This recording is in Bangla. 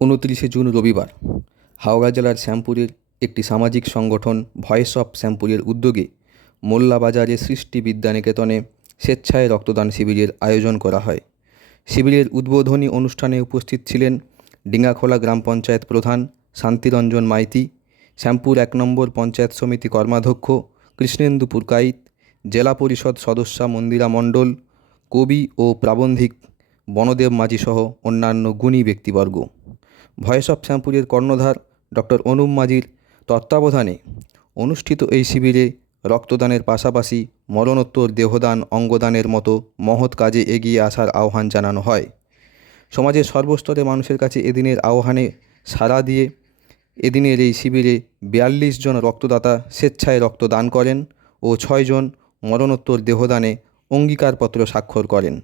উনত্রিশে জুন রবিবার হাওড়া জেলার শ্যামপুরের একটি সামাজিক সংগঠন ভয়েস অফ শ্যামপুরের উদ্যোগে মোল্লাবাজারে সৃষ্টি বিদ্যানিকেতনে স্বেচ্ছায় রক্তদান শিবিরের আয়োজন করা হয়। শিবিরের উদ্বোধনী অনুষ্ঠানে উপস্থিত ছিলেন ডিঙাখোলা গ্রাম পঞ্চায়েত প্রধান শান্তিরঞ্জন মাইতি, শ্যামপুর এক নম্বর পঞ্চায়েত সমিতি কর্মাধ্যক্ষ কৃষ্ণেন্দু পুরকাইত জেলা পরিষদ সদস্যা মন্দিরা মণ্ডল, কবি ও প্রাবন্ধিক বনদেব মাঝিসহ অন্যান্য গুণী ব্যক্তিবর্গ। ভয়েস অফ শ্যামপুরের কর্ণধার ডক্টর অনুপ মাঝির তত্ত্বাবধানে অনুষ্ঠিত এই শিবিরে রক্তদানের পাশাপাশি মরণোত্তর, দেহদান, অঙ্গদানের মতো মহৎ কাজে এগিয়ে আসার আহ্বান জানানো হয়। সমাজের সর্বস্তরে মানুষের কাছে এদিনের আহ্বানে সাড়া দিয়ে এদিনের এই শিবিরে বিয়াল্লিশ জন রক্তদাতা স্বেচ্ছায় রক্তদান করেন ও ছয়জন মরণোত্তর, দেহদানে অঙ্গীকারপত্র স্বাক্ষর করেন।